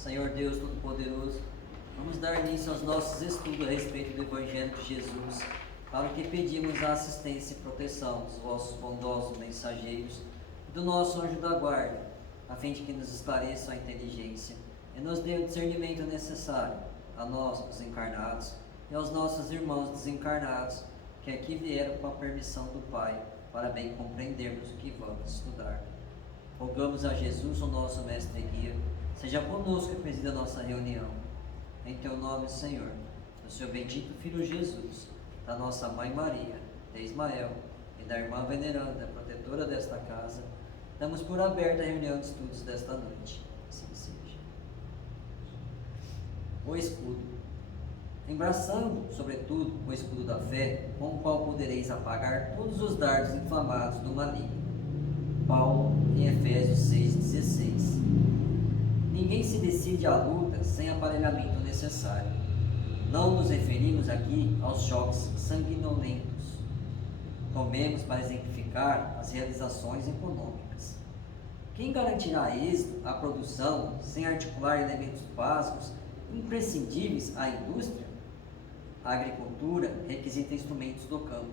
Senhor Deus Todo-Poderoso, vamos dar início aos nossos estudos a respeito do Evangelho de Jesus, para o que pedimos a assistência e proteção dos vossos bondosos mensageiros e do nosso anjo da guarda, a fim de que nos esclareçam a inteligência e nos dê o discernimento necessário a nós, os encarnados, e aos nossos irmãos desencarnados, que aqui vieram com a permissão do Pai, para bem compreendermos o que vamos estudar. Rogamos a Jesus, o nosso mestre e guia, seja conosco e presida a nossa reunião. Em teu nome, Senhor, do seu bendito Filho Jesus, da nossa Mãe Maria, de Ismael e da irmã veneranda, protetora desta casa, damos por aberta a reunião de estudos desta noite. Assim seja. O escudo. Embraçando, sobretudo, o escudo da fé, com o qual podereis apagar todos os dardos inflamados do maligno. Paulo, em Efésios 6,16. Ninguém se decide à luta sem aparelhamento necessário. Não nos referimos aqui aos choques sanguinolentos. Tomemos para exemplificar as realizações econômicas. Quem garantirá êxito à produção sem articular elementos básicos imprescindíveis à indústria? A agricultura requisita instrumentos do campo.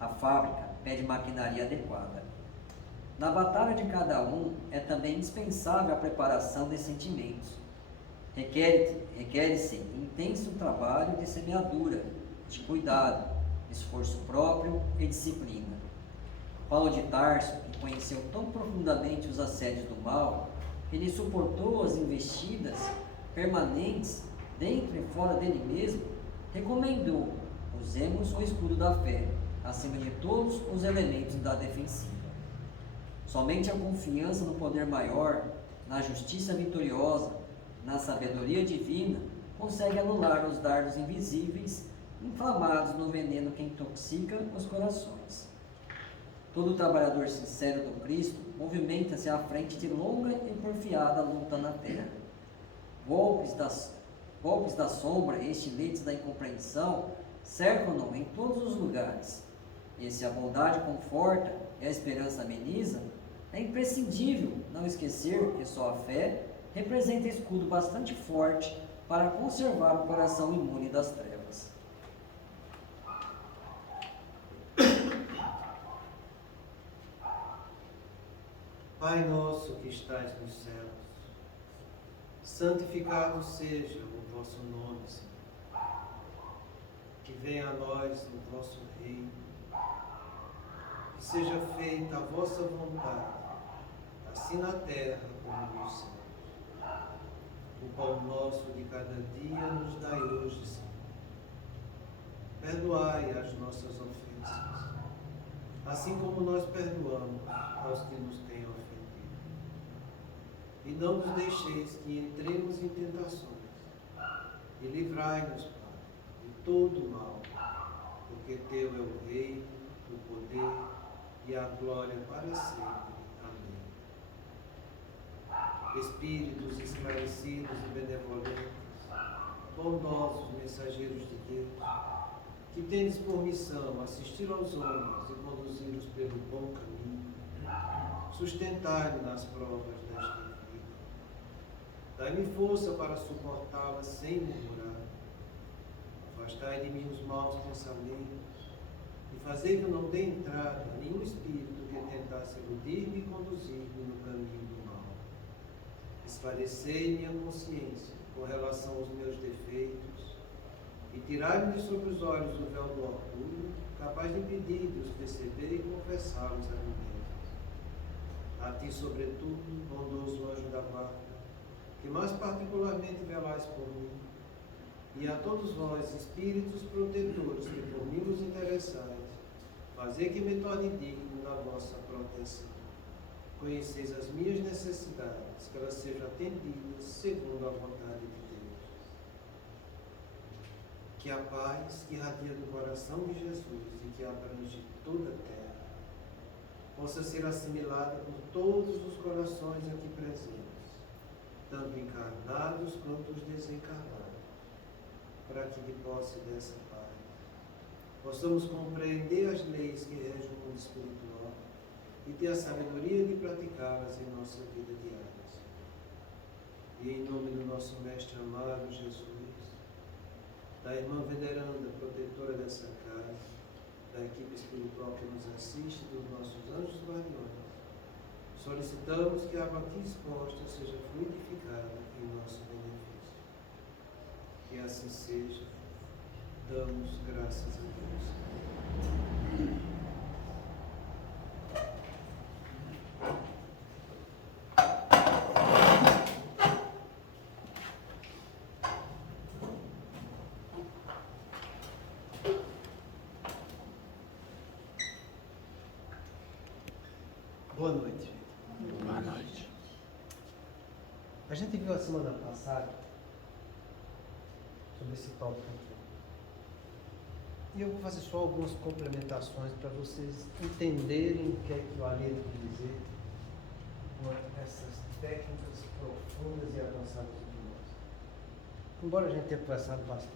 A fábrica pede maquinaria adequada. Na batalha de cada um é também indispensável a preparação de sentimentos. Requer-se intenso trabalho de semeadura, de cuidado, esforço próprio e disciplina. Paulo de Tarso, que conheceu tão profundamente os assédios do mal, que lhe suportou as investidas permanentes dentro e fora dele mesmo, recomendou: usemos o escudo da fé, acima de todos os elementos da defensiva. Somente a confiança no poder maior, na justiça vitoriosa, na sabedoria divina, consegue anular os dardos invisíveis, inflamados no veneno que intoxica os corações. Todo trabalhador sincero do Cristo movimenta-se à frente de longa e porfiada luta na terra. Golpes da sombra e estiletes da incompreensão cercam-no em todos os lugares. E se a bondade conforta e a esperança ameniza, é imprescindível não esquecer que só a fé representa escudo bastante forte para conservar o coração imune das trevas. Pai nosso que estais nos céus, santificado seja o vosso nome, Senhor. Que venha a nós o vosso reino, que seja feita a vossa vontade, assim na terra como nos céus. O pão nosso de cada dia nos dai hoje, Senhor. Perdoai as nossas ofensas, assim como nós perdoamos aos que nos têm ofendido. E não nos deixeis que entremos em tentações, e livrai-nos, Pai, de todo o mal, porque teu é o reino, o poder e a glória para sempre. Espíritos esclarecidos e benevolentes, bondosos mensageiros de Deus, que tendes por missão assistir aos homens e conduzi-los pelo bom caminho, sustentai-me nas provas desta vida. Dai-me força para suportá-las sem murmurar. Afastai de mim os maus pensamentos e fazei que eu não dê entrada a nenhum espírito que tentasse iludir-me e conduzir-me no caminho do mal. Esclarecei minha consciência com relação aos meus defeitos e tirai-me de sobre os olhos o véu do orgulho, capaz de impedir de os perceber e confessá-los a mim mesmo. A ti, sobretudo, bondoso anjo da guarda, que mais particularmente velais por mim, e a todos vós, espíritos protetores que por mim vos interessais, fazei que me torne digno da vossa proteção. Conheceis as minhas necessidades, que elas sejam atendidas segundo a vontade de Deus. Que a paz que irradia do coração de Jesus e que abrange toda a terra, possa ser assimilada por todos os corações aqui presentes, tanto encarnados quanto os desencarnados, para que de posse dessa paz possamos compreender as leis que regem o mundo espiritual e ter a sabedoria de praticá-las em nossa vida diária. E em nome do nosso Mestre amado Jesus, da irmã veneranda, protetora dessa casa, da equipe espiritual que nos assiste, dos nossos anjos guardiões, solicitamos que a água aqui exposta seja fluidificada em nosso benefício. Que assim seja, damos graças a Deus. Boa noite, gente. Boa noite. A gente viu a semana passada sobre esse tópico aqui. E eu vou fazer só algumas complementações para vocês entenderem o que é que o Alheiro quer dizer com essas técnicas profundas e avançadas de hipnose. Embora a gente tenha conversado bastante.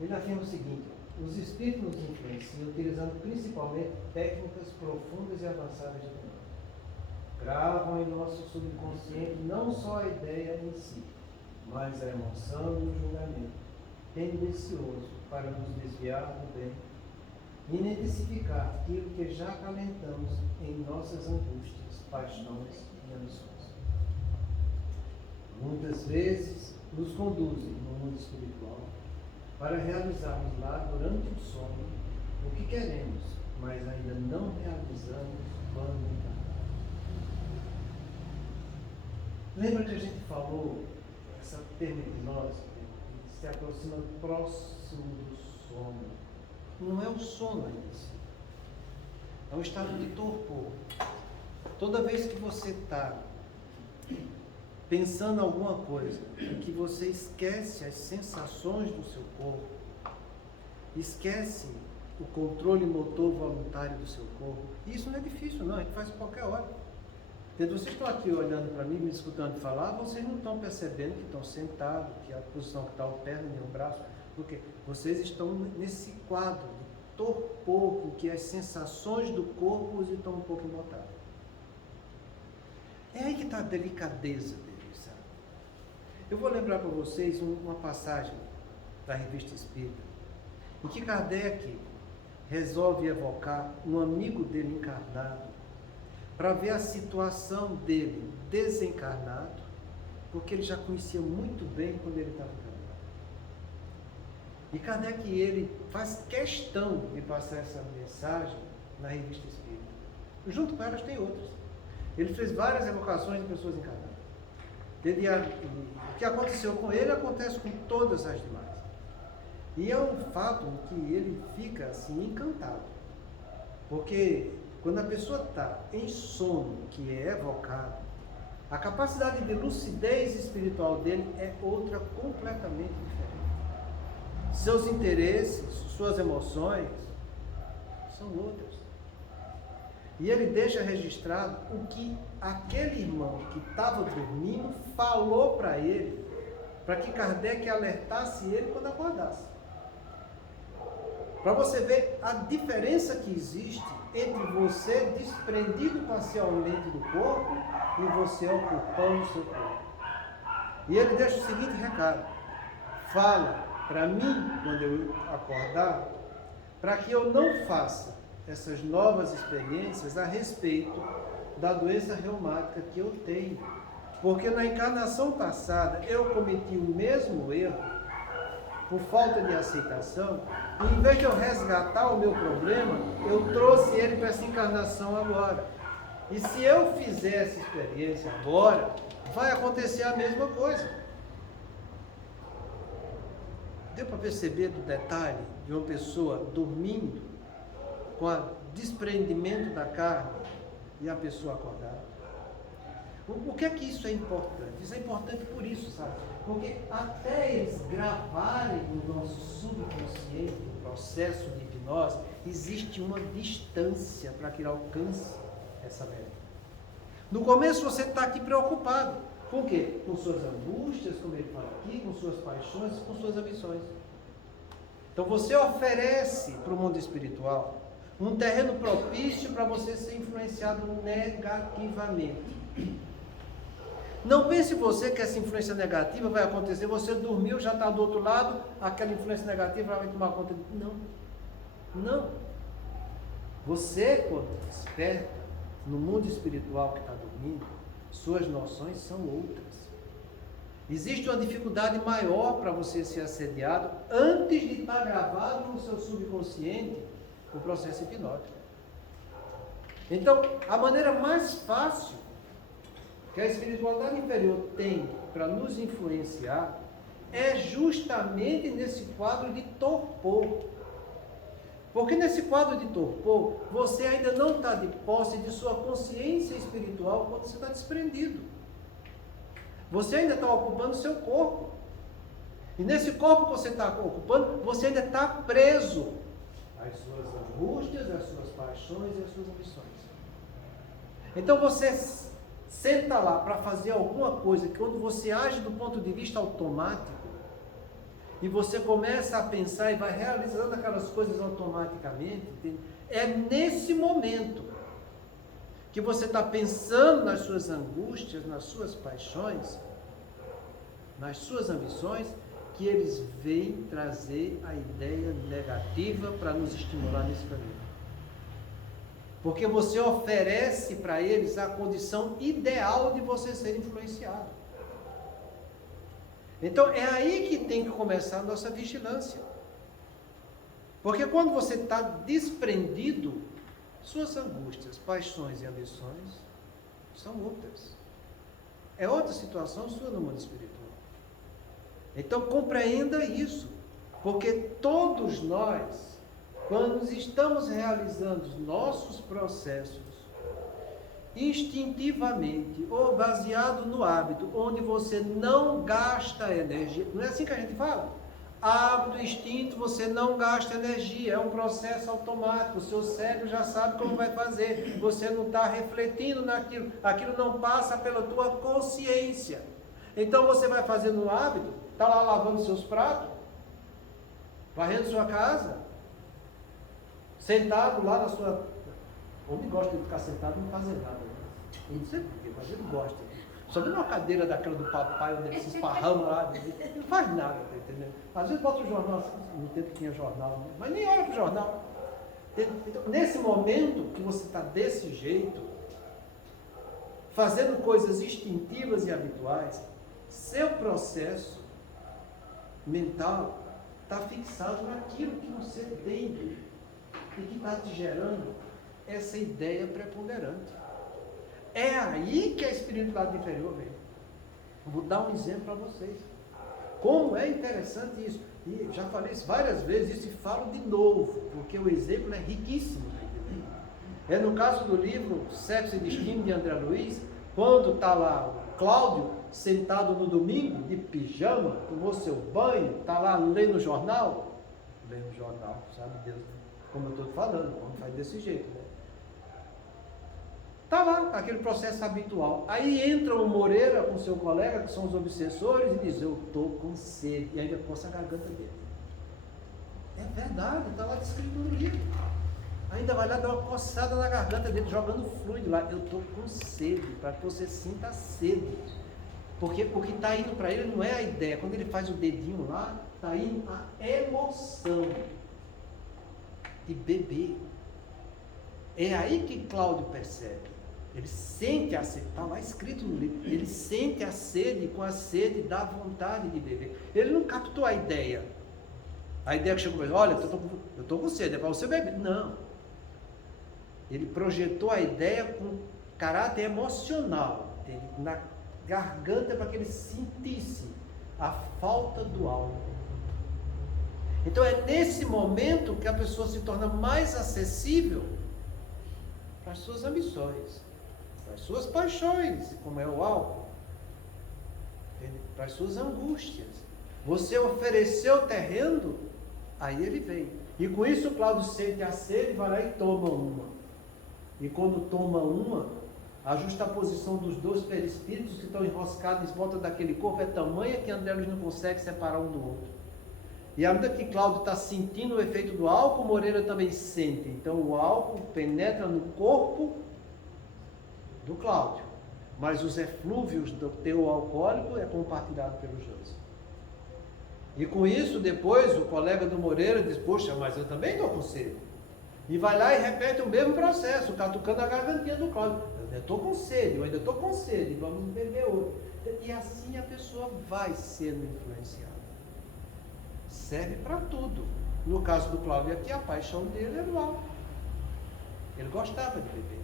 Ele afirma o seguinte: os espíritos nos influenciam utilizando principalmente técnicas profundas e avançadas de hipnose. Gravam em nosso subconsciente não só a ideia em si, mas a emoção e o julgamento, tendencioso para nos desviar do bem e intensificar aquilo que já acalentamos em nossas angústias, paixões e ambições. Muitas vezes nos conduzem no mundo espiritual para realizarmos lá durante o sono o que queremos, mas ainda não realizamos quando encarnados. Lembra que a gente falou, essa termo hipnose se aproxima próximo do sono. Não é o sono ainda, é um estado de torpor. Toda vez que você está pensando em alguma coisa, em que você esquece as sensações do seu corpo, esquece o controle motor voluntário do seu corpo, isso não é difícil não, a gente faz a qualquer hora. Quando vocês estão aqui olhando para mim, me escutando falar, vocês não estão percebendo que estão sentados, que a posição que está o pé no meu braço, porque vocês estão nesse quadro de torpor, em que as sensações do corpo estão um pouco imotadas. É aí que está a delicadeza dele, sabe? Eu vou lembrar para vocês uma passagem da Revista Espírita, em que Kardec resolve evocar um amigo dele encarnado para ver a situação dele desencarnado, porque ele já conhecia muito bem quando ele estava encarnado. E Kardec, ele faz questão de passar essa mensagem na Revista Espírita. Junto com elas tem outras. Ele fez várias evocações de pessoas encarnadas. O que aconteceu com ele acontece com todas as demais. E é um fato que ele fica assim encantado. Porque quando a pessoa está em sono, que é evocado, a capacidade de lucidez espiritual dele é outra completamente diferente. Seus interesses, suas emoções são outras. E ele deixa registrado o que aquele irmão que estava dormindo falou para ele, para que Kardec alertasse ele quando acordasse. Para você ver a diferença que existe entre você desprendido parcialmente do corpo e você ocupando o seu corpo. E ele deixa o seguinte recado: fala para mim quando eu acordar, para que eu não faça essas novas experiências a respeito da doença reumática que eu tenho, porque na encarnação passada eu cometi o mesmo erro por falta de aceitação, e em vez de eu resgatar o meu problema, eu trouxe ele para essa encarnação agora. E se eu fizer essa experiência agora, vai acontecer a mesma coisa. Deu para perceber do detalhe de uma pessoa dormindo com o desprendimento da carne e a pessoa acordada? Por que é que isso é importante? Isso é importante por isso, sabe? Porque até eles gravarem no nosso subconsciente o processo de hipnose, existe uma distância para que ele alcance essa meta. No começo você está aqui preocupado. Com o quê? Com suas angústias, como ele fala aqui, com suas paixões, com suas ambições. Então você oferece para o mundo espiritual um terreno propício para você ser influenciado negativamente. Não pense você que essa influência negativa vai acontecer, você dormiu, já está do outro lado, aquela influência negativa vai tomar conta de... Não. Não. Você, quando desperta no mundo espiritual que está dormindo, suas noções são outras. Existe uma dificuldade maior para você ser assediado antes de estar gravado no seu subconsciente o processo hipnótico. Então, a maneira mais fácil que a espiritualidade inferior tem para nos influenciar é justamente nesse quadro de torpor. Porque nesse quadro de torpor, você ainda não está de posse de sua consciência espiritual quando você está desprendido. Você ainda está ocupando o seu corpo. E nesse corpo que você está ocupando, você ainda está preso às suas angústias, às suas paixões e às suas ambições. Então você senta lá para fazer alguma coisa que quando você age do ponto de vista automático, e você começa a pensar e vai realizando aquelas coisas automaticamente, entende? É nesse momento que você está pensando nas suas angústias, nas suas paixões, nas suas ambições, que eles vêm trazer a ideia negativa para nos estimular nesse caminho. Porque você oferece para eles a condição ideal de você ser influenciado. Então é aí que tem que começar a nossa vigilância. Porque quando você está desprendido, suas angústias, paixões e ambições são outras. É outra situação sua no mundo espiritual. Então compreenda isso. Porque todos nós, quando estamos realizando os nossos processos, instintivamente ou baseado no hábito, onde você não gasta energia, não é assim que a gente fala? Hábito, instinto, você não gasta energia, é um processo automático, o seu cérebro já sabe como vai fazer, você não está refletindo naquilo, aquilo não passa pela tua consciência. Então você vai fazendo um hábito, está lá lavando seus pratos, varrendo sua casa, sentado lá na sua... O homem gosta de ficar sentado e não fazer nada. Eu não sei porquê, mas ele gosta. Só vendo uma cadeira daquela do papai, onde ele se esparrama lá, não faz nada, tá entendendo? Às vezes bota o jornal, no tempo que tinha jornal, né? Mas nem olha para o jornal. Então, nesse momento que você está desse jeito, fazendo coisas instintivas e habituais, seu processo mental está fixado naquilo que você tem e que está te gerando essa ideia preponderante. É aí que a espiritualidade inferior vem. Vou dar um exemplo para vocês. Como é interessante isso. E já falei isso várias vezes, isso e falo de novo, porque o exemplo é riquíssimo. É no caso do livro Sexo e Destino, de André Luiz, quando está lá o Cláudio, sentado no domingo, de pijama, tomou seu banho, está lá lendo o jornal. Lendo o jornal, sabe Deus, como eu estou falando, como faz desse jeito, né? Está lá, aquele processo habitual. Aí entra o Moreira com seu colega, que são os obsessores, e diz, eu estou com sede. E ainda coça a garganta dele. É verdade, está lá descrito no livro. Ainda vai lá dar uma coçada na garganta dele, jogando fluido lá. Eu estou com sede, para que você sinta a sede. Porque o que está indo para ele não é a ideia. Quando ele faz o dedinho lá, está indo a emoção de beber. É aí que Cláudio percebe. Ele sente a sede, está lá escrito no livro, ele sente a sede com a sede da vontade de beber. Ele não captou a ideia que chegou para ele, olha, eu estou com sede, é para você beber. Não. Ele projetou a ideia com caráter emocional, entende? Na garganta, para que ele sentisse a falta do álcool. Então é nesse momento que a pessoa se torna mais acessível para as suas ambições, para as suas paixões, como é o álcool, entende? Para as suas angústias. Você ofereceu terreno, aí ele vem. E com isso o Cláudio sente a sede, vai lá e toma uma. E quando toma uma, a justaposição dos dois perispíritos que estão enroscados em volta daquele corpo é tamanha que André Luiz não consegue separar um do outro. E à medida que Cláudio está sentindo o efeito do álcool, Moreira também sente. Então o álcool penetra no corpo do Cláudio. mas os eflúvios do teor alcoólico é compartilhado pelos dois. E com isso, depois, o colega do Moreira diz, poxa, mas eu também estou com sede. E vai lá e repete o mesmo processo, catucando a gargantinha do Cláudio. Eu ainda estou com sede, eu ainda estou com sede, vamos beber outro. E assim a pessoa vai sendo influenciada. Serve para tudo. No caso do Cláudio aqui, a paixão dele era o álcool. Ele gostava de beber.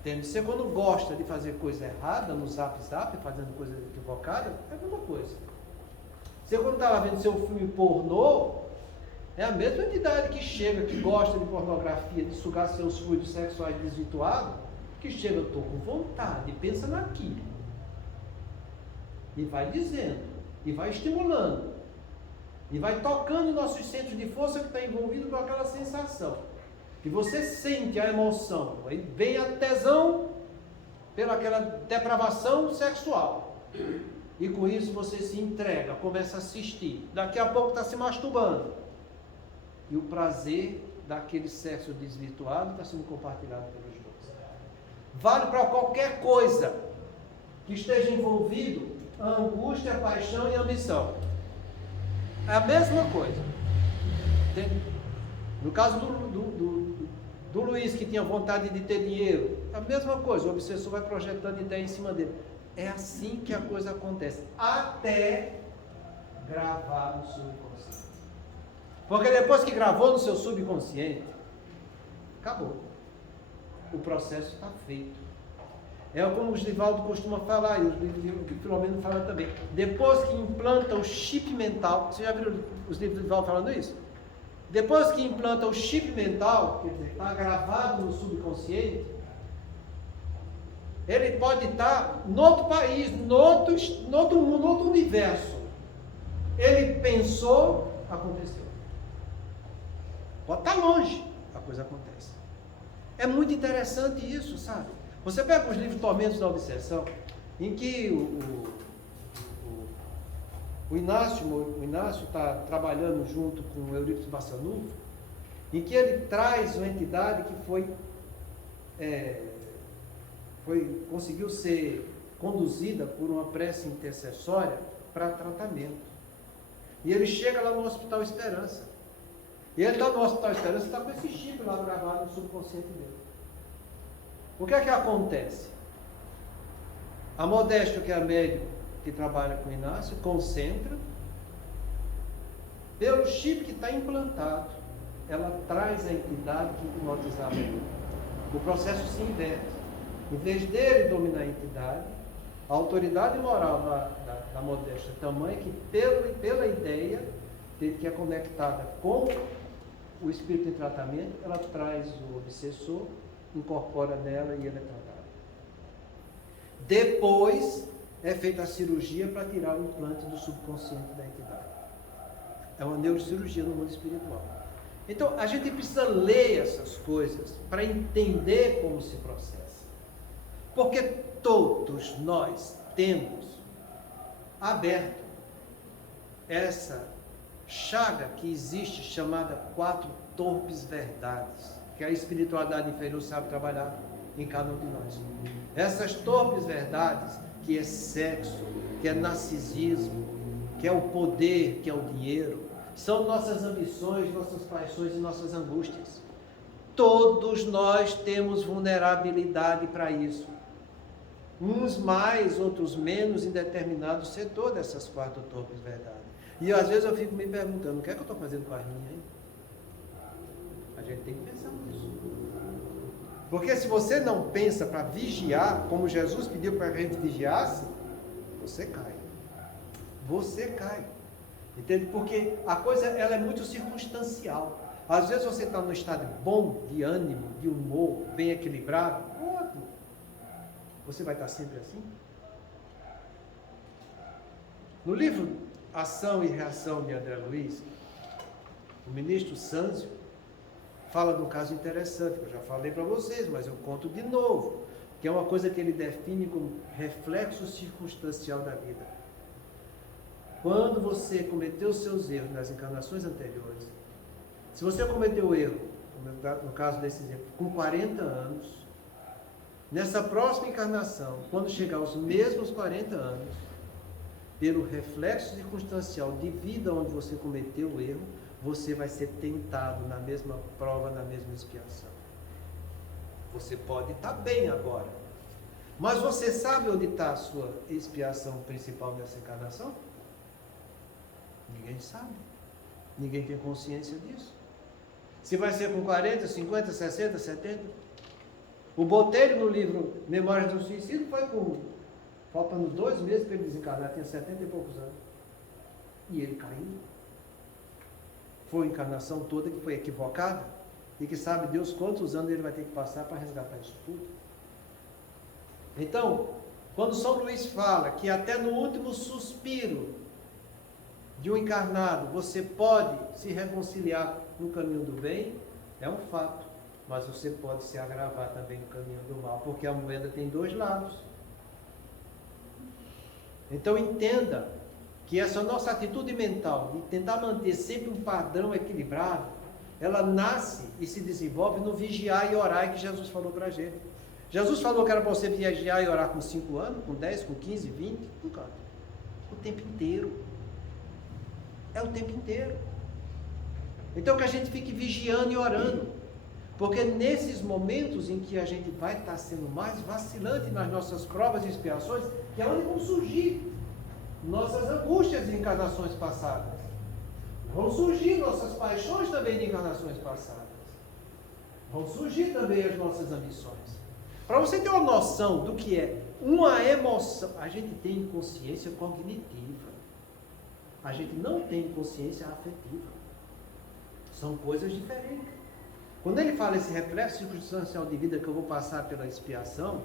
Entende? Você quando gosta de fazer coisa errada, no zap, fazendo coisa equivocada, é a mesma coisa. Você quando está lá vendo seu filme pornô, é a mesma entidade que chega, que gosta de pornografia, de sugar seus fluidos sexuais desvirtuados, que chega, eu estou com vontade, pensa naquilo. E vai dizendo, e vai estimulando, e vai tocando nossos centros de força que está envolvido com aquela sensação. E você sente a emoção, aí vem a tesão pelaquela depravação sexual. E com isso você se entrega, começa a assistir. Daqui a pouco está se masturbando. E o prazer daquele sexo desvirtuado está sendo compartilhado pelos dois. Vale para qualquer coisa que esteja envolvido a angústia, a paixão e a ambição. É a mesma coisa. Entende? No caso do Luiz, que tinha vontade de ter dinheiro, a mesma coisa, o obsessor vai projetando ideia em cima dele. É assim que a coisa acontece, até gravar no subconsciente. Porque depois que gravou no seu subconsciente, acabou. O processo está feito. É como o Givaldo costuma falar, e o Filomeno fala também. Depois que implanta o chip mental, você já viu os livros do Givaldo falando isso? Depois que implanta o chip mental, quer dizer, está gravado no subconsciente, ele pode estar em outro país, no outro mundo, no outro universo. Ele pensou, aconteceu. Pode estar longe, a coisa acontece. É muito interessante isso, sabe? Você pega os livros Tormentos da Obsessão, em que o Inácio está trabalhando junto com o Eurípides Bassanufo, em que ele traz uma entidade que conseguiu ser conduzida por uma prece intercessória para tratamento. E ele chega lá no Hospital Esperança. E ele está no Hospital Esperança e está com esse chip lá gravado no subconsciente dele. O que é que acontece? A Modéstia, que é a médica que trabalha com o Inácio, concentra. Pelo chip que está implantado, ela traz a entidade que hipnotizava ele. O processo se inverte. Em vez dele dominar a entidade, a autoridade moral da Modéstia é tamanha que, pela ideia de que é conectada com o espírito em tratamento, ela traz o obsessor, incorpora nela e ele é tratado. Depois é feita a cirurgia para tirar o implante do subconsciente da entidade. É uma neurocirurgia no mundo espiritual. Então, a gente precisa ler essas coisas para entender como se processa. Porque todos nós temos aberto essa chaga que existe, chamada 4 torpes verdades, que a espiritualidade inferior sabe trabalhar em cada um de nós. Essas torpes verdades, que é sexo, que é narcisismo, que é o poder, que é o dinheiro, são nossas ambições, nossas paixões e nossas angústias. Todos nós temos vulnerabilidade para isso. Uns mais, outros menos, em determinado setor dessas 4 torpes verdades. E às vezes eu fico me perguntando, o que é que eu estou fazendo com as minhas, hein? A gente tem que pensar nisso. Porque se você não pensa para vigiar, como Jesus pediu para que a gente vigiasse, você cai. Você cai. Entende? Porque a coisa ela é muito circunstancial. Às vezes você está num estado bom, de ânimo, de humor, bem equilibrado, ótimo. Você vai estar sempre assim? No livro Ação e Reação de André Luiz, o ministro Sanzio fala de um caso interessante, que eu já falei para vocês, mas eu conto de novo, que é uma coisa que ele define como reflexo circunstancial da vida. Quando você cometeu seus erros nas encarnações anteriores, se você cometeu o erro, no caso desse exemplo, com 40 anos, nessa próxima encarnação, quando chegar aos mesmos 40 anos, pelo reflexo circunstancial de vida onde você cometeu o erro, você vai ser tentado na mesma prova, na mesma expiação. Você pode estar bem agora, mas você sabe onde está a sua expiação principal nessa encarnação? Ninguém sabe. Ninguém tem consciência disso. Se vai ser com 40, 50, 60, 70. O Botelho, no livro Memórias do Suicídio, foi faltando 2 meses para ele desencarnar, tinha 70 e poucos anos. E ele caiu. Foi a encarnação toda que foi equivocada e que sabe Deus quantos anos ele vai ter que passar para resgatar isso tudo. Então, quando São Luís fala que até no último suspiro de um encarnado você pode se reconciliar no caminho do bem, é um fato, mas você pode se agravar também no caminho do mal, porque a moeda tem 2 lados. Então entenda que essa nossa atitude mental de tentar manter sempre um padrão equilibrado, ela nasce e se desenvolve no vigiar e orar que Jesus falou para a gente. Jesus falou que era para você vigiar e orar com 5 anos, com 10, com 15, 20, nunca. O tempo inteiro. É o tempo inteiro. Então que a gente fique vigiando e orando, porque nesses momentos em que a gente vai estar sendo mais vacilante nas nossas provas e expiações, que é onde vão surgir nossas angústias de encarnações passadas. Vão surgir nossas paixões também de encarnações passadas. Vão surgir também as nossas ambições. Para você ter uma noção do que é uma emoção, a gente tem consciência cognitiva. A gente não tem consciência afetiva. São coisas diferentes. Quando ele fala esse reflexo circunstancial de vida que eu vou passar pela expiação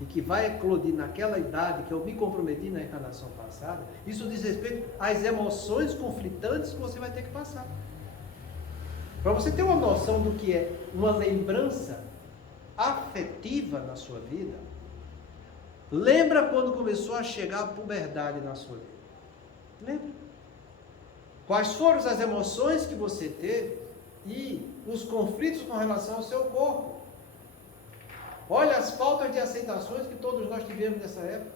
e que vai eclodir naquela idade que eu me comprometi na encarnação passada, isso diz respeito às emoções conflitantes que você vai ter que passar. Para você ter uma noção do que é uma lembrança afetiva na sua vida, lembra quando começou a chegar a puberdade na sua vida? Lembra? Quais foram as emoções que você teve e os conflitos com relação ao seu corpo? Olha as faltas de aceitações que todos nós tivemos nessa época.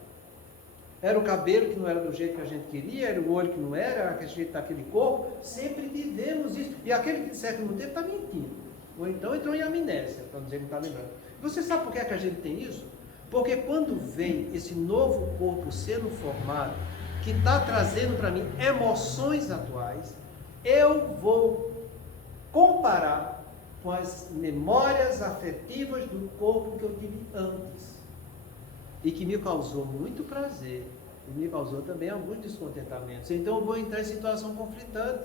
Era o cabelo que não era do jeito que a gente queria, era o olho que não era aquele jeito daquele corpo. Sempre vivemos isso. E aquele que disser que não teve está mentindo. Ou então entrou em amnésia, para dizer que não está lembrando. Você sabe por que é que a gente tem isso? Porque quando vem esse novo corpo sendo formado, que está trazendo para mim emoções atuais, eu vou comparar com as memórias afetivas do corpo que eu tive antes e que me causou muito prazer e me causou também alguns descontentamentos. Então eu vou entrar em situação conflitante.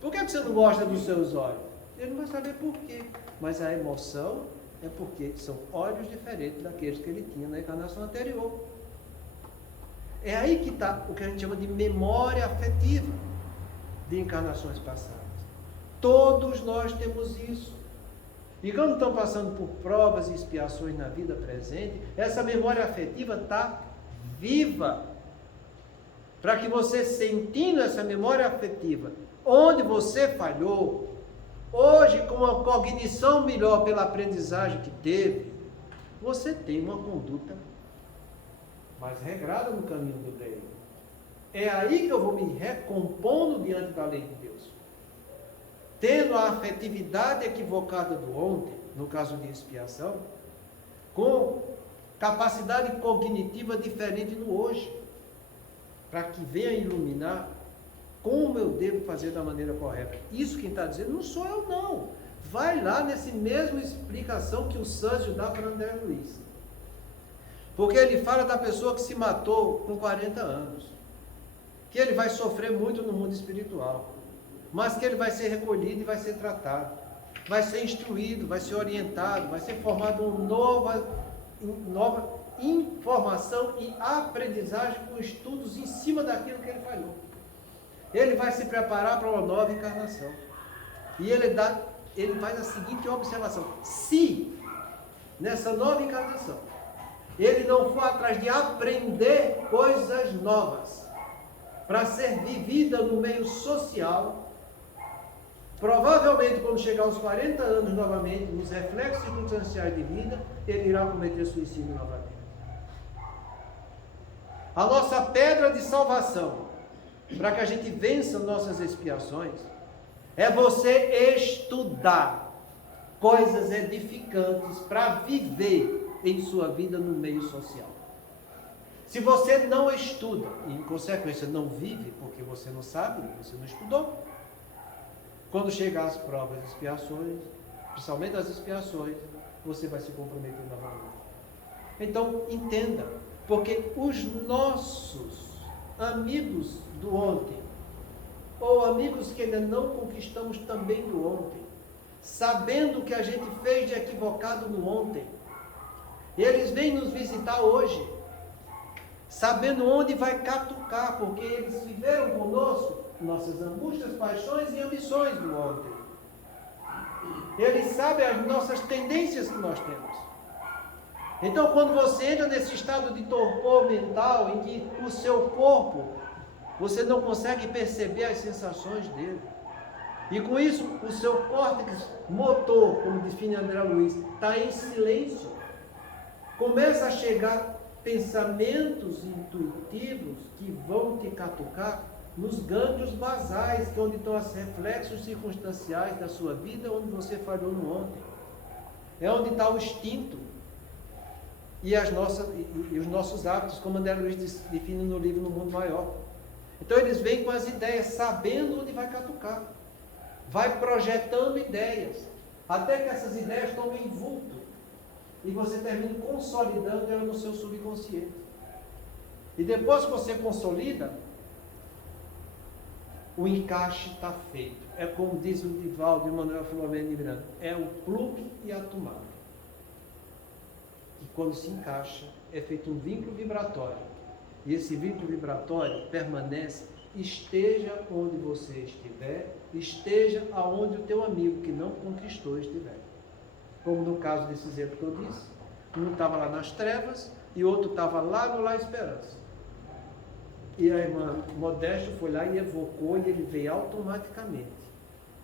Por que você não gosta dos seus olhos? Ele não vai saber por quê, mas a emoção é porque são olhos diferentes daqueles que ele tinha na encarnação anterior. É aí que está o que a gente chama de memória afetiva de encarnações passadas. Todos nós temos isso. E quando estão passando por provas e expiações na vida presente, essa memória afetiva está viva. Para que você, sentindo essa memória afetiva, onde você falhou, hoje com uma cognição melhor pela aprendizagem que teve, você tem uma conduta mais regrada no caminho do bem. É aí que eu vou me recompondo diante da lei de Deus. Tendo a afetividade equivocada do ontem, no caso de expiação, com capacidade cognitiva diferente no hoje, para que venha iluminar como eu devo fazer da maneira correta. Isso quem está dizendo não sou eu não. Vai lá nessa mesma explicação que o Sâncio dá para André Luiz. Porque ele fala da pessoa que se matou com 40 anos. Que ele vai sofrer muito no mundo espiritual. Mas que ele vai ser recolhido e vai ser tratado. Vai ser instruído, vai ser orientado, vai ser formado uma nova informação e aprendizagem com estudos em cima daquilo que ele falhou. Ele vai se preparar para uma nova encarnação. E ele faz a seguinte observação: se nessa nova encarnação ele não for atrás de aprender coisas novas para ser vivida no meio social, Provavelmente, quando chegar aos 40 anos novamente, nos reflexos circunstanciais de vida, ele irá cometer suicídio novamente. A nossa pedra de salvação, para que a gente vença nossas expiações, é você estudar coisas edificantes para viver em sua vida no meio social. Se você não estuda, e em consequência não vive, porque você não sabe, você não estudou, quando chegar as provas e expiações, principalmente as expiações, você vai se comprometer novamente. Então, entenda, porque os nossos amigos do ontem, ou amigos que ainda não conquistamos também do ontem, sabendo o que a gente fez de equivocado no ontem, eles vêm nos visitar hoje, sabendo onde vai catucar, porque eles viveram conosco nossas angústias, paixões e ambições do ontem. Eles sabem as nossas tendências que nós temos. Então, quando você entra nesse estado de torpor mental, em que o seu corpo, você não consegue perceber as sensações dele, e com isso, o seu córtex motor, como define André Luiz, está em silêncio, começa a chegar pensamentos intuitivos que vão te catucar nos gânglios basais, que é onde estão os reflexos circunstanciais da sua vida, onde você falhou no ontem. É onde está o instinto e os nossos hábitos, como André Luiz define no livro No Mundo Maior. Então eles vêm com as ideias, sabendo onde vai catucar. Vai projetando ideias, até que essas ideias tomem vulto, e você termina consolidando ela no seu subconsciente. E depois que você consolida, o encaixe está feito. É como diz o Divaldo e o Manuel Filomeno de Miranda, é o plug e a tomada. E quando se encaixa, é feito um vínculo vibratório. E esse vínculo vibratório permanece, esteja onde você estiver, esteja aonde o teu amigo que não conquistou estiver. Como no caso desse exemplo que eu disse, um estava lá nas trevas e outro estava lá no La Esperança. E a irmã Modesto foi lá e evocou, e ele veio automaticamente,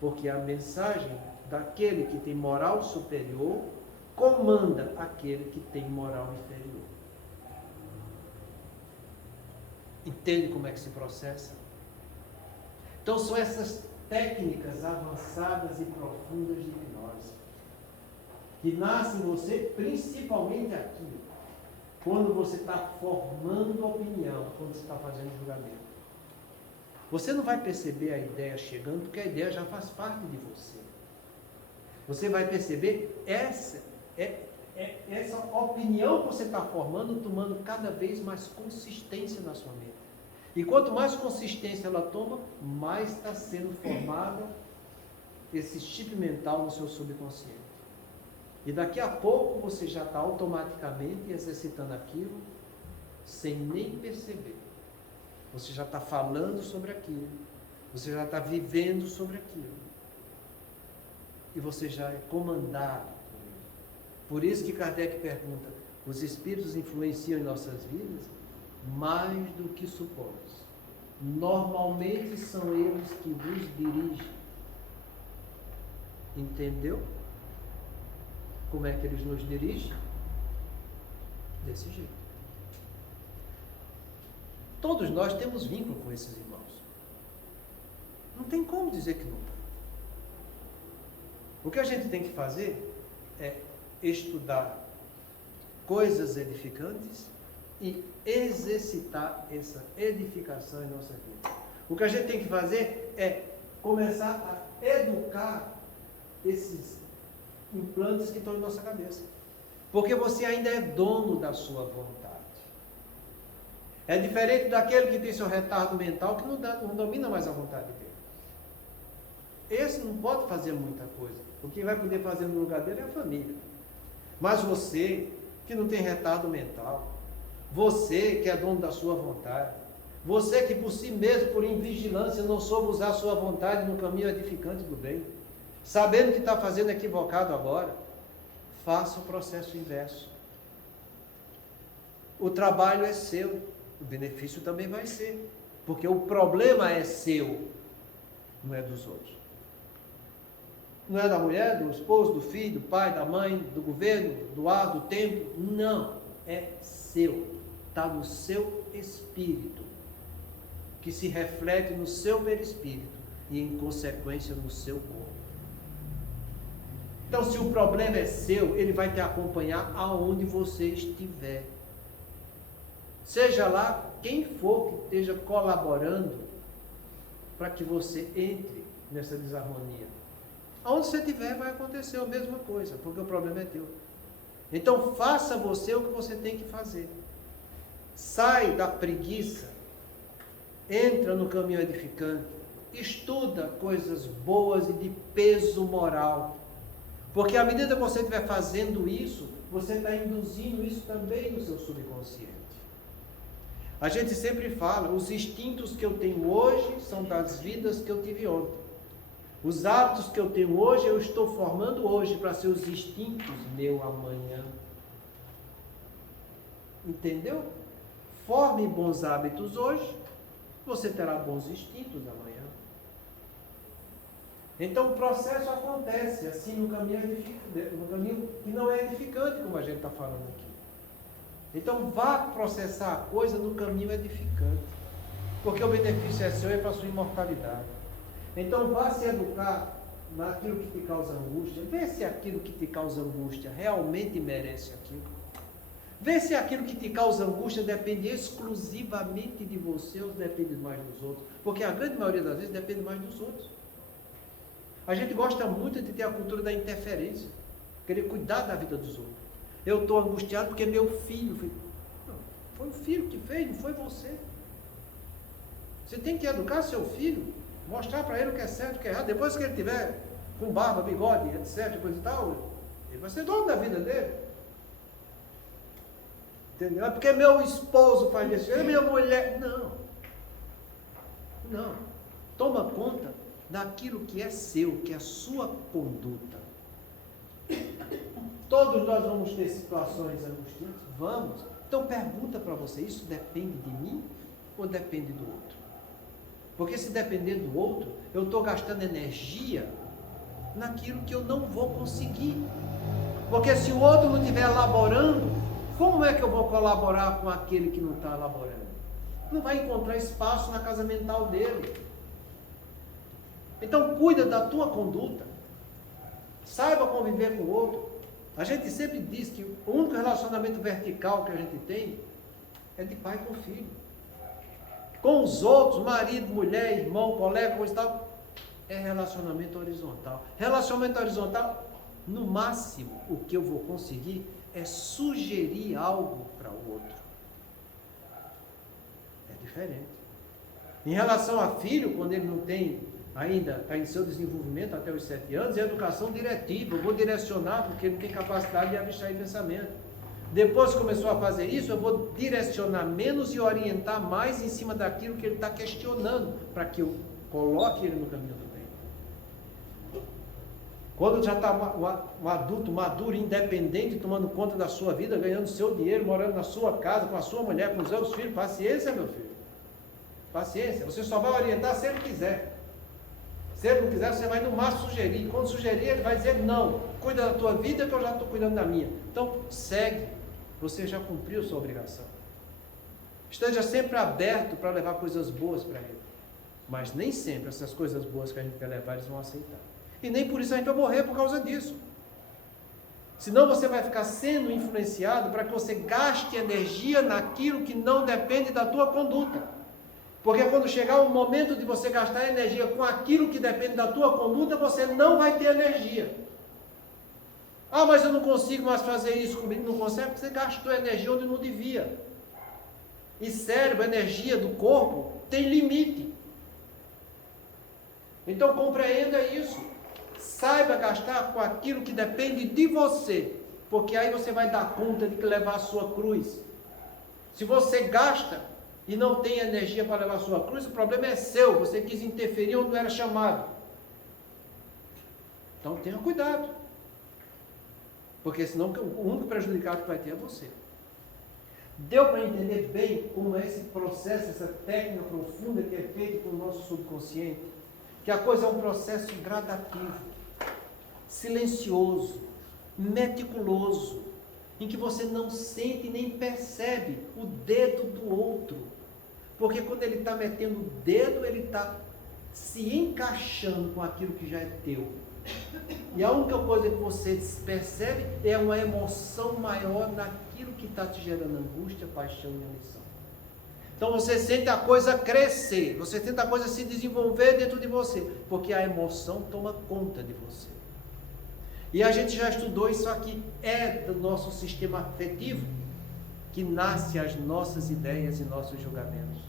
porque a mensagem daquele que tem moral superior comanda aquele que tem moral inferior. Entende como é que se processa? Então são essas técnicas avançadas e profundas de hipnose que nascem em você, principalmente aqui, quando você está formando opinião, quando você está fazendo julgamento. Você não vai perceber a ideia chegando, porque a ideia já faz parte de você. Você vai perceber essa opinião que você está formando, tomando cada vez mais consistência na sua mente. E quanto mais consistência ela toma, mais está sendo formado esse chip mental no seu subconsciente. E daqui a pouco você já está automaticamente exercitando aquilo sem nem perceber. Você já está falando sobre aquilo. Você já está vivendo sobre aquilo. E você já é comandado por ele. Por isso que Kardec pergunta, os espíritos influenciam em nossas vidas mais do que supomos. Normalmente são eles que vos dirigem. Entendeu? Como é que eles nos dirigem? Desse jeito. Todos nós temos vínculo com esses irmãos. Não tem como dizer que não. O que a gente tem que fazer é estudar coisas edificantes e exercitar essa edificação em nossa vida. O que a gente tem que fazer é começar a educar esses implantes que estão em nossa cabeça. Porque você ainda é dono da sua vontade. É diferente daquele que tem seu retardo mental, que não domina mais a vontade dele. Esse não pode fazer muita coisa. O que vai poder fazer no lugar dele é a família. Mas você, que não tem retardo mental, você que é dono da sua vontade, você que por si mesmo, por invigilância, não soube usar a sua vontade no caminho edificante do bem, sabendo que está fazendo equivocado agora, faça o processo inverso. O trabalho é seu, o benefício também vai ser, porque o problema é seu, não é dos outros. Não é da mulher, do esposo, do filho, do pai, da mãe, do governo, do ar, do tempo. Não. É seu. Está no seu espírito, que se reflete no seu perispírito e, em consequência, no seu corpo. Então, se o problema é seu, ele vai te acompanhar aonde você estiver. Seja lá quem for que esteja colaborando para que você entre nessa desarmonia. Aonde você estiver, vai acontecer a mesma coisa, porque o problema é teu. Então, faça você o que você tem que fazer. Sai da preguiça, entra no caminho edificante, estuda coisas boas e de peso moral. Porque à medida que você estiver fazendo isso, você está induzindo isso também no seu subconsciente. A gente sempre fala, os instintos que eu tenho hoje são das vidas que eu tive ontem. Os hábitos que eu tenho hoje, eu estou formando hoje para ser os instintos meu amanhã. Entendeu? Forme bons hábitos hoje, você terá bons instintos amanhã. Então o processo acontece assim no caminho que não é edificante, como a gente está falando aqui. Então vá processar a coisa no caminho edificante, porque o benefício é seu e para a sua imortalidade. Então vá se educar naquilo que te causa angústia, vê se aquilo que te causa angústia realmente merece aquilo. Vê se aquilo que te causa angústia depende exclusivamente de você ou depende mais dos outros, porque a grande maioria das vezes depende mais dos outros. A gente gosta muito de ter a cultura da interferência, querer cuidar da vida dos outros. Eu estou angustiado porque meu filho fez. Não, foi o filho que fez, não foi você. Você tem que educar seu filho, mostrar para ele o que é certo e o que é errado. Depois que ele tiver com barba, bigode, etc, coisa e tal, ele vai ser dono da vida dele. Entendeu? É porque meu esposo faz isso, é minha mulher. Não. Não. Toma conta daquilo que é seu, que é a sua conduta. Todos nós vamos ter situações angustiantes? Vamos. Então pergunta para você, isso depende de mim ou depende do outro? Porque se depender do outro, eu estou gastando energia naquilo que eu não vou conseguir. Porque se o outro não estiver elaborando, como é que eu vou colaborar com aquele que não está elaborando? Não vai encontrar espaço na casa mental dele. Então cuida da tua conduta. Saiba conviver com o outro. A gente sempre diz que o único relacionamento vertical que a gente tem é de pai com filho. Com os outros, marido, mulher, irmão, colega, coisa e tal, é relacionamento horizontal. Relacionamento horizontal, no máximo, o que eu vou conseguir é sugerir algo para o outro. É diferente. Em relação a filho, quando ele não tem ainda, está em seu desenvolvimento até os 7 anos, é educação diretiva. Eu vou direcionar porque ele não tem capacidade de abstrair pensamento. Depois que começou a fazer isso, eu vou direcionar menos e orientar mais em cima daquilo que ele está questionando, para que eu coloque ele no caminho do bem. Quando já está um adulto maduro, independente, tomando conta da sua vida, ganhando seu dinheiro, morando na sua casa, com a sua mulher, com os seus filhos, paciência, meu filho. Paciência. Você só vai orientar se ele quiser. Se ele não quiser, você vai no máximo sugerir. Quando sugerir, ele vai dizer não. Cuida da tua vida que eu já estou cuidando da minha. Então, segue. Você já cumpriu sua obrigação. Esteja sempre aberto para levar coisas boas para ele. Mas nem sempre essas coisas boas que a gente quer levar, eles vão aceitar. E nem por isso a gente vai morrer por causa disso. Senão você vai ficar sendo influenciado para que você gaste energia naquilo que não depende da tua conduta. Porque quando chegar o momento de você gastar energia com aquilo que depende da tua conduta, você não vai ter energia. Ah, mas eu não consigo mais fazer isso comigo. Não consegue porque você gastou energia onde não devia. E cérebro, energia do corpo, tem limite. Então compreenda isso. Saiba gastar com aquilo que depende de você. Porque aí você vai dar conta de levar a sua cruz. Se você gasta e não tem energia para levar a sua cruz, o problema é seu. Você quis interferir onde não era chamado. Então tenha cuidado. Porque senão o único prejudicado que vai ter é você. Deu para entender bem como é esse processo, essa técnica profunda que é feita com o nosso subconsciente? Que a coisa é um processo gradativo. silencioso, meticuloso, em que você não sente nem percebe o dedo do outro. Porque quando ele está metendo o dedo, ele está se encaixando com aquilo que já é teu. E a única coisa que você percebe é uma emoção maior naquilo que está te gerando angústia, paixão e ambição. Então você sente a coisa crescer, você sente a coisa se desenvolver dentro de você, porque a emoção toma conta de você. E a gente já estudou isso aqui, é do nosso sistema afetivo que nasce as nossas ideias e nossos julgamentos.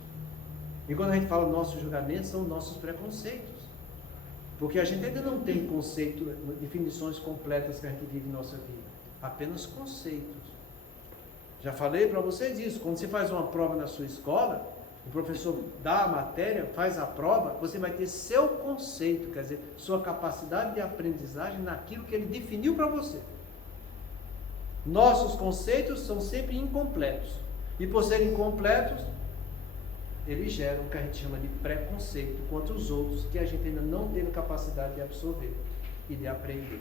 E quando a gente fala nossos julgamentos, são nossos preconceitos. Porque a gente ainda não tem conceito, definições completas que a gente vive em nossa vida. Apenas conceitos. Já falei para vocês isso. Quando você faz uma prova na sua escola, o professor dá a matéria, faz a prova, você vai ter seu conceito, quer dizer, sua capacidade de aprendizagem naquilo que ele definiu para você. Nossos conceitos são sempre incompletos. E por serem incompletos, eles geram o que a gente chama de preconceito contra os outros, que a gente ainda não teve capacidade de absorver e de aprender.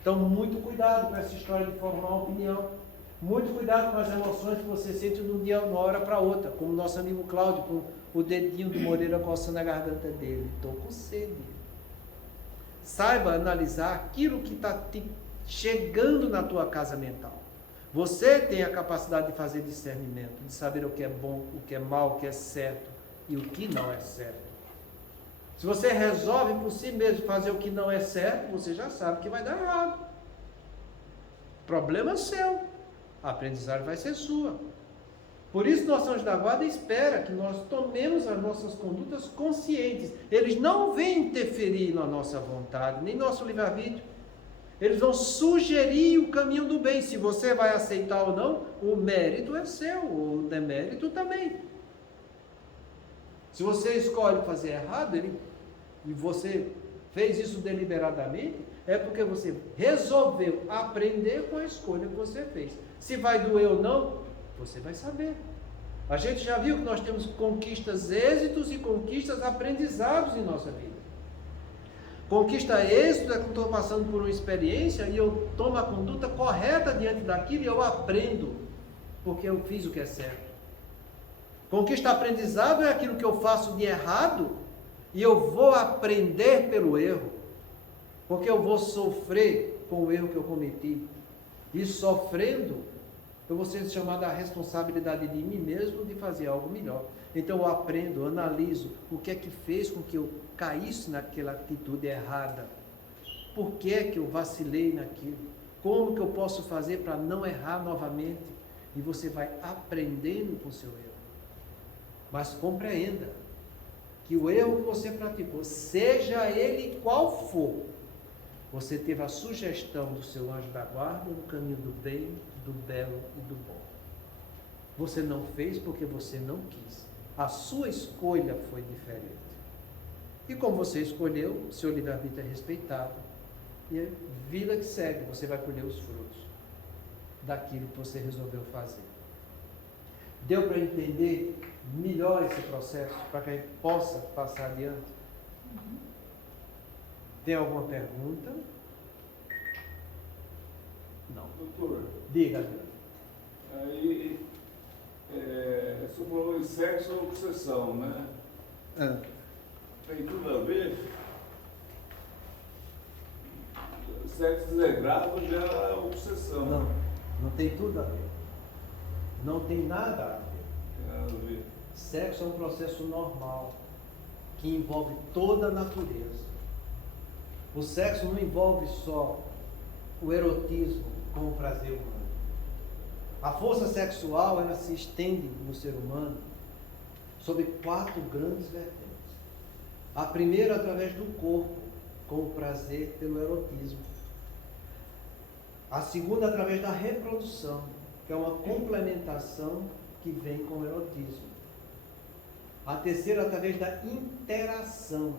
Então, muito cuidado com essa história de formar uma opinião. Muito cuidado com as emoções que você sente de um dia, uma hora para outra, como nosso amigo Cláudio, com o dedinho do Moreira coçando a garganta dele. Estou com sede. Saiba analisar aquilo que está chegando na tua casa mental. Você tem a capacidade de fazer discernimento, de saber o que é bom, o que é mal, o que é certo e o que não é certo. Se você resolve por si mesmo fazer o que não é certo, você já sabe que vai dar errado. Problema seu. A aprendizagem vai ser sua. Por isso, nosso anjo da guarda espera que nós tomemos as nossas condutas conscientes. Eles não vêm interferir na nossa vontade, nem no nosso livre-arbítrio. Eles vão sugerir o caminho do bem. Se você vai aceitar ou não, o mérito é seu, o demérito também. Se você escolhe fazer errado, e você fez isso deliberadamente, é porque você resolveu aprender com a escolha que você fez. Se vai doer ou não, você vai saber. A gente já viu que nós temos conquistas, êxitos e conquistas, aprendizados em nossa vida. Conquista êxito é quando estou passando por uma experiência e eu tomo a conduta correta diante daquilo e eu aprendo, porque eu fiz o que é certo. Conquista aprendizado é aquilo que eu faço de errado e eu vou aprender pelo erro, porque eu vou sofrer com o erro que eu cometi. E sofrendo, eu vou ser chamado à responsabilidade de mim mesmo de fazer algo melhor. Então eu aprendo, eu analiso o que é que fez com que eu caísse naquela atitude errada. Por que é que eu vacilei naquilo? Como que eu posso fazer para não errar novamente? E você vai aprendendo com o seu erro. Mas compreenda que o erro que você praticou, seja ele qual for, você teve a sugestão do seu anjo da guarda no caminho do bem, do belo e do bom. Você não fez porque você não quis. A sua escolha foi diferente. E como você escolheu, seu livre-arbítrio é respeitado. E a vida que segue, você vai colher os frutos daquilo que você resolveu fazer. Deu para entender melhor esse processo, para que a gente possa passar adiante? Tem alguma pergunta? Não. Doutor, Diga. aí você falou em sexo ou obsessão, né? Tem tudo a ver? Sexo desregrado já é obsessão. Não, não tem tudo a ver. Não tem nada a ver. Tem nada a ver. Sexo é um processo normal, que envolve toda a natureza. O sexo não envolve só o erotismo com o prazer humano. A força sexual, ela se estende no ser humano sobre 4 grandes vertentes. A primeira, através do corpo, com o prazer pelo erotismo. A segunda, através da reprodução, que é uma complementação que vem com o erotismo. A terceira, através da interação,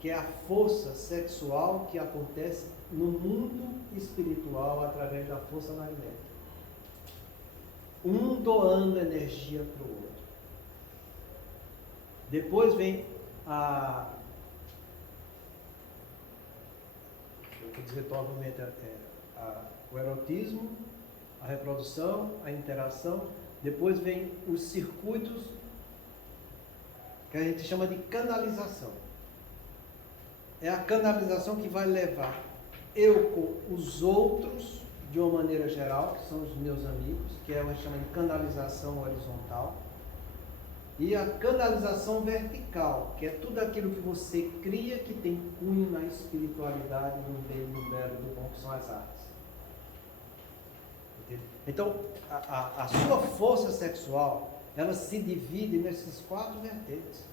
que é a força sexual que acontece no mundo espiritual através da força magnética. Um doando energia para o outro. Depois vem a... que diz ritual, obviamente, o erotismo, a reprodução, a interação. Depois vem os circuitos que a gente chama de canalização. É a canalização que vai levar eu com os outros, de uma maneira geral, que são os meus amigos, que é o que a gente chama de canalização horizontal, e a canalização vertical, que é tudo aquilo que você cria que tem cunho na espiritualidade, no bem, no belo, no bom, que são as artes. Entende? Então, a sua força sexual, ela se divide nesses 4 vertentes.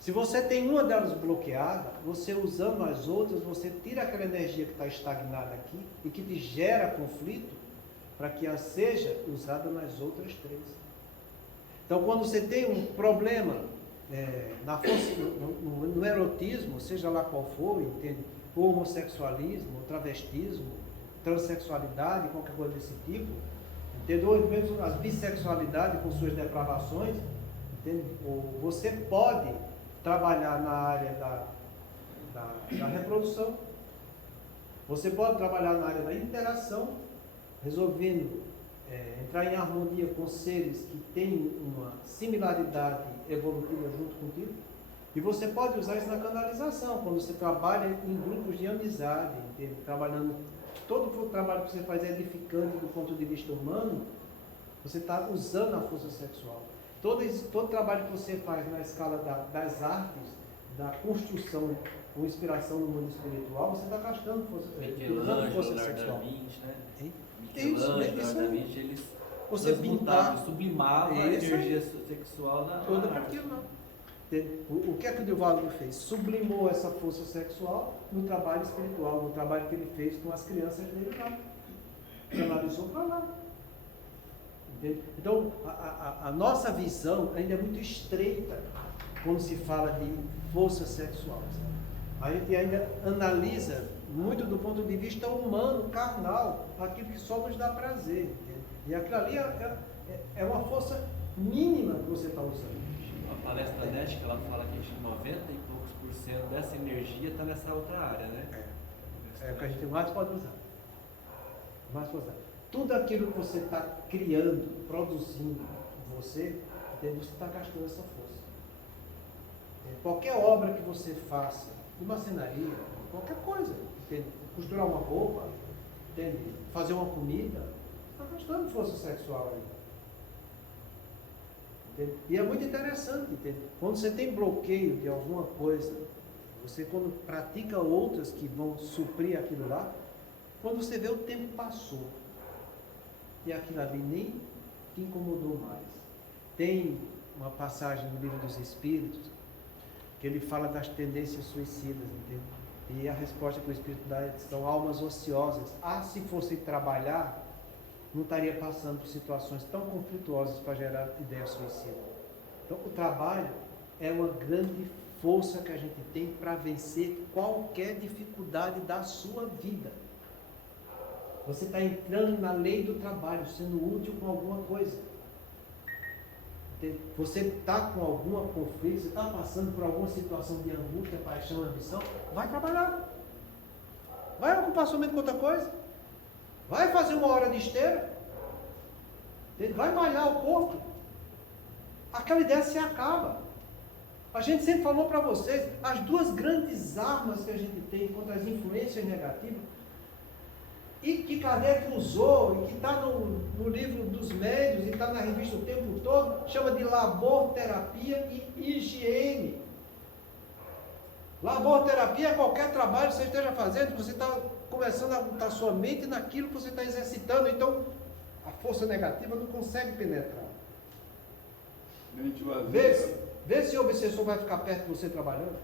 Se você tem uma delas bloqueada, você usando as outras, você tira aquela energia que está estagnada aqui e que te gera conflito, para que ela seja usada nas outras 3. Então, quando você tem um problema na força, no erotismo, seja lá qual for, entende? O homossexualismo, o travestismo, transexualidade, qualquer coisa desse tipo, entende? Ou mesmo as bissexualidades com suas depravações, entende? Ou você pode trabalhar na área da reprodução, você pode trabalhar na área da interação, resolvendo entrar em harmonia com seres que têm uma similaridade evolutiva junto contigo, e você pode usar isso na canalização, quando você trabalha em grupos de amizade, entende? Trabalhando, todo o trabalho que você faz é edificante do ponto de vista humano, você está usando a força sexual. Todo trabalho que você faz na escala das artes, da construção com inspiração no mundo espiritual, você está gastando força sexual. Michelangelo, Leonardo da Vinci, eles você pintar, sublimava a energia sexual da toda arte. aquilo, não. O que é que o Divaldo fez? Sublimou essa força sexual no trabalho espiritual, no trabalho que ele fez com as crianças dele lá. Canalizou para lá. Entende? Então, a nossa visão ainda é muito estreita quando se fala de força sexual. Sabe? A gente ainda analisa muito do ponto de vista humano, carnal, aquilo que só nos dá prazer. Entende? E aquilo ali é uma força mínima que você está usando. A palestra da NET, que ela fala que 90 e poucos por cento dessa energia está nessa outra área, né? É o que a gente mais pode usar. Tudo aquilo que você está criando, produzindo você está gastando essa força. Qualquer obra que você faça, de marcenaria, qualquer coisa, entende? Costurar uma roupa, entende? Fazer uma comida, está gastando força sexual aí. Entende? E é muito interessante, entende? Quando você tem bloqueio de alguma coisa, você quando pratica outras que vão suprir aquilo lá, quando você vê o tempo passou e aquilo ali nem te incomodou mais. Tem uma passagem no Livro dos Espíritos que ele fala das tendências suicidas, entende? E a resposta que o Espírito dá são almas ociosas. Se fosse trabalhar, não estaria passando por situações tão conflituosas para gerar ideias suicidas. Então, o trabalho é uma grande força que a gente tem para vencer qualquer dificuldade da sua vida. Você está entrando na lei do trabalho, sendo útil com alguma coisa. Você está com algum conflito, você está passando por alguma situação de angústia, paixão, ambição, vai trabalhar. Vai ocupar sua mente com outra coisa. Vai fazer uma hora de esteira. Vai malhar o corpo. Aquela ideia se acaba. A gente sempre falou para vocês, as 2 grandes armas que a gente tem contra as influências negativas, e que Kardec usou, e que está no livro dos médios, e está na revista o tempo todo, chama de laborterapia e higiene. Laborterapia é qualquer trabalho que você esteja fazendo, que você está começando a botar sua mente naquilo que você está exercitando, então a força negativa não consegue penetrar. Vê se o obsessor vai ficar perto de você trabalhando.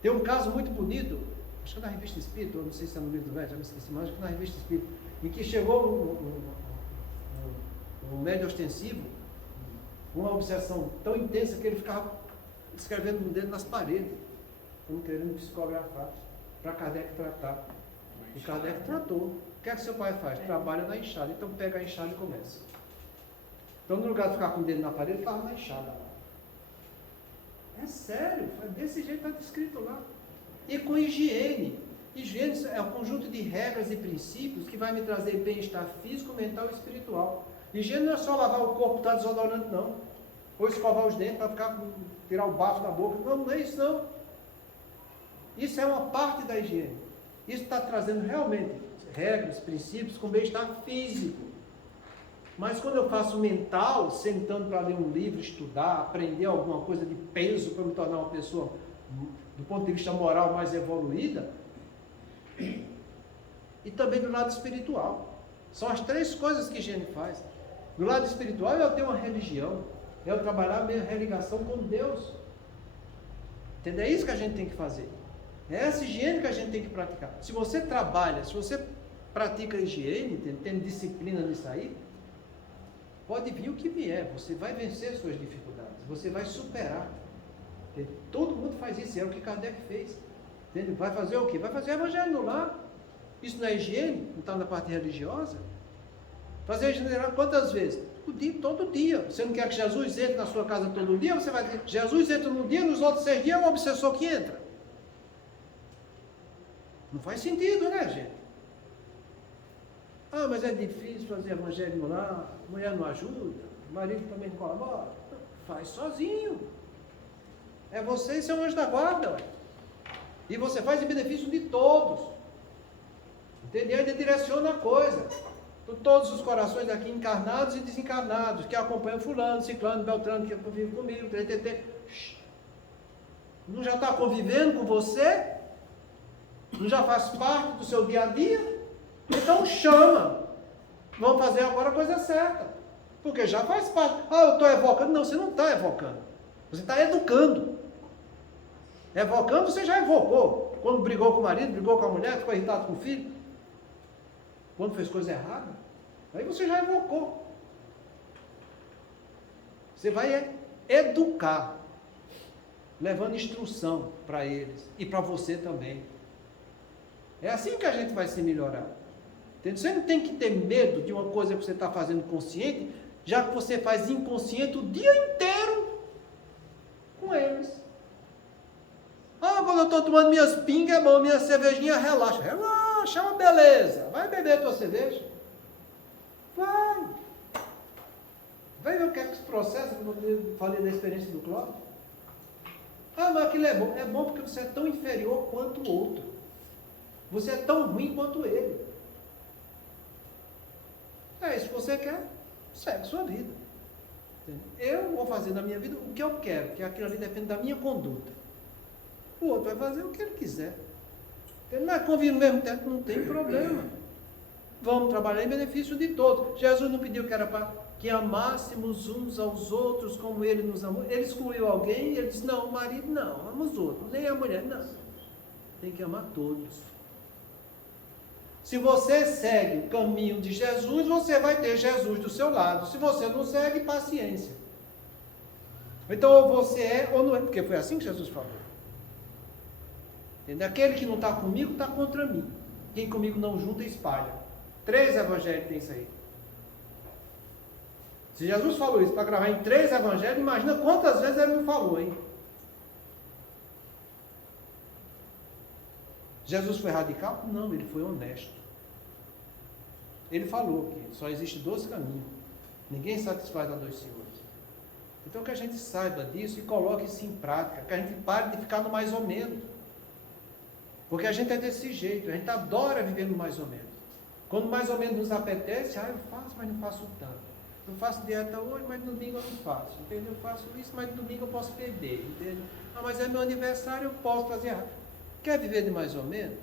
Tem um caso muito bonito, acho que é na revista Espírita, não sei se é no livro do médico, já me esqueci, mas acho que é na revista Espírita, em que chegou um médium ostensivo, com uma obsessão tão intensa que ele ficava escrevendo no dedo nas paredes, como querendo psicografar, para Kardec tratar. E Kardec tratou. O que é que seu pai faz? Trabalha na enxada. Então pega a enxada e começa. Então, no lugar de ficar com o dedo na parede, ele ficava na enxada. É sério, desse jeito está descrito lá. E com higiene. Higiene é um conjunto de regras e princípios que vai me trazer bem-estar físico, mental e espiritual. Higiene não é só lavar o corpo, estar desodorante, não. Ou escovar os dentes para tirar o bafo da boca. Não, não é isso não. Isso é uma parte da higiene. Isso está trazendo realmente regras, princípios com bem-estar físico. Mas quando eu faço mental, sentando para ler um livro, estudar, aprender alguma coisa de peso para me tornar uma pessoa, do ponto de vista moral, mais evoluída, e também do lado espiritual. São as três coisas que a higiene faz. Do lado espiritual, eu tenho uma religião, eu trabalhar a minha religação com Deus. Entendeu? É isso que a gente tem que fazer. É essa higiene que a gente tem que praticar. Se você trabalha, se você pratica higiene, tendo disciplina nisso aí, pode vir o que vier, você vai vencer suas dificuldades, você vai superar. Entendeu? Todo mundo faz isso, é o que Kardec fez. Entendeu? Vai fazer o quê? Vai fazer evangelho no lar. Isso não é higiene? Não está na parte religiosa? Fazer higiene quantas vezes? Todo dia. Você não quer que Jesus entre na sua casa todo dia? Você vai dizer, Jesus entra num dia, nos outros 6 dias é o obsessor que entra. Não faz sentido, né, gente? Ah, mas é difícil fazer evangelho no lar, a mulher não ajuda, o marido também não colabora. Faz sozinho. É você e seu anjo da guarda. Ué. E você faz em benefício de todos. Entendeu? Ele direciona a coisa. Todos os corações aqui encarnados e desencarnados, que acompanham fulano, ciclano, beltrano, que convive comigo, não já está convivendo com você? Não já faz parte do seu dia a dia? Então chama. Vamos fazer agora a coisa certa. Porque já faz parte. Ah, eu estou evocando. Não, você não está evocando. Você está educando. Evocando, você já evocou. Quando brigou com o marido, brigou com a mulher, ficou irritado com o filho. Quando fez coisa errada. Aí você já evocou. Você vai educar. Levando instrução para eles. E para você também. É assim que a gente vai se melhorar. Entendeu? Você não tem que ter medo de uma coisa que você está fazendo consciente, já que você faz inconsciente o dia inteiro com eles. Ah, quando eu estou tomando minhas pingas, é bom, minha cervejinha, relaxa. Relaxa, é uma beleza. Vai beber a tua cerveja. Vai. Vai ver o que é que se processa, como eu falei da experiência do Cláudio. Ah, mas aquilo é bom. É bom porque você é tão inferior quanto o outro. Você é tão ruim quanto ele. É isso que você quer, segue sua vida. Entendeu? Eu vou fazer na minha vida o que eu quero, porque aquilo ali depende da minha conduta. O outro vai fazer o que ele quiser. Ele não é convívio no mesmo tempo, não tem problema. Vamos trabalhar em benefício de todos. Jesus não pediu que era para que amássemos uns aos outros como ele nos amou. Ele excluiu alguém e ele disse, não, o marido não, ama os outros, nem a mulher, não. Tem que amar todos. Se você segue o caminho de Jesus, você vai ter Jesus do seu lado. Se você não segue, paciência. Então, ou você é ou não é, porque foi assim que Jesus falou. Entendeu? Aquele que não está comigo, está contra mim. Quem comigo não junta, espalha. 3 evangelhos tem isso aí. Se Jesus falou isso para gravar em 3 evangelhos, imagina quantas vezes ele não falou, hein? Jesus foi radical? Não, ele foi honesto. Ele falou que só existe 2 caminhos. Ninguém satisfaz a 2 senhores. Então que a gente saiba disso e coloque isso em prática. Que a gente pare de ficar no mais ou menos. Porque a gente é desse jeito. A gente adora viver no mais ou menos. Quando mais ou menos nos apetece, eu faço, mas não faço tanto. Eu faço dieta hoje, mas no domingo eu não faço. Entendeu? Eu faço isso, mas no domingo eu posso perder. Entendeu? Ah, mas é meu aniversário, eu posso fazer errado. Quer viver de mais ou menos?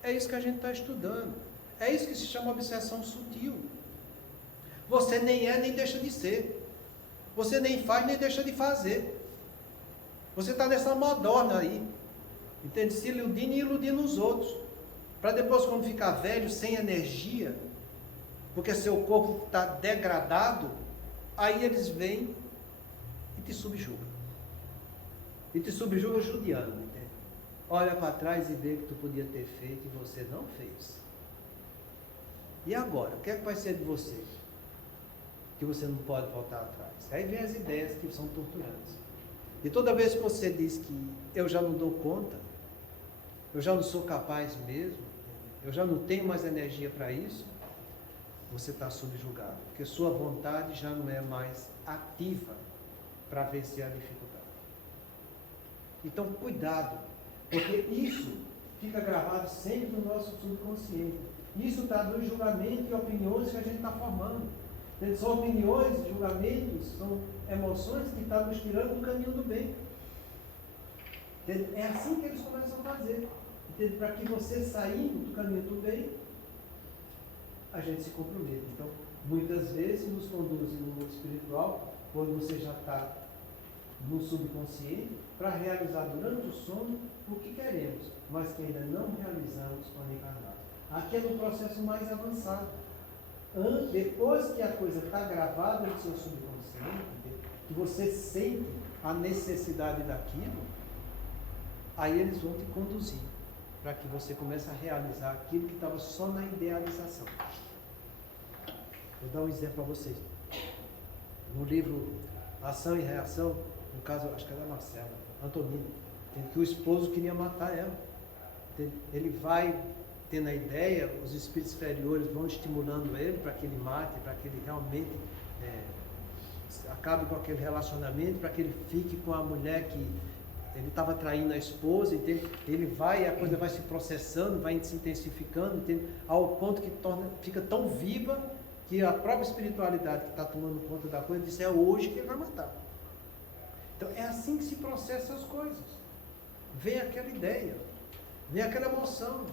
É isso que a gente está estudando. É isso que se chama obsessão sutil. Você nem é, nem deixa de ser. Você nem faz, nem deixa de fazer. Você está nessa modorna aí. Entende? Se iludindo e iludindo os outros. Para depois, quando ficar velho, sem energia, porque seu corpo está degradado, aí eles vêm e te subjugam. E te subjugam judiando. Olha para trás e vê que tu podia ter feito e você não fez. E agora? O que é que vai ser de você? Que você não pode voltar atrás. Aí vem as ideias que são torturantes. E toda vez que você diz que eu já não dou conta, eu já não sou capaz mesmo, eu já não tenho mais energia para isso, você está subjugado, porque sua vontade já não é mais ativa para vencer a dificuldade. Então, cuidado, porque isso fica gravado sempre no nosso subconsciente. Isso está nos julgamentos e opiniões que a gente está formando. São opiniões, julgamentos, são emoções que estão nos tirando do caminho do bem. É assim que eles começam a fazer. Para que você, saindo do caminho do bem, a gente se comprometa. Então, muitas vezes nos conduzem no mundo espiritual, quando você já está no subconsciente, para realizar durante o sono o que queremos, mas que ainda não realizamos quando encarnados. Aqui é no processo mais avançado. Depois que a coisa está gravada no seu subconsciente, que você sente a necessidade daquilo, aí eles vão te conduzir para que você comece a realizar aquilo que estava só na idealização. Vou dar um exemplo para vocês. No livro Ação e Reação, no caso, acho que era Marcela, Antonina, que o esposo queria matar ela. Ele vai tendo a ideia, os espíritos superiores vão estimulando ele para que ele mate, para que ele realmente acabe com aquele relacionamento, para que ele fique com a mulher que ele estava traindo a esposa, entende? Ele vai, a coisa vai se processando, vai se intensificando, entende? Ao ponto que fica tão viva que a própria espiritualidade que está tomando conta da coisa diz: é hoje que ele vai matar. Então é assim que se processam as coisas. Vem aquela ideia, vem aquela emoção,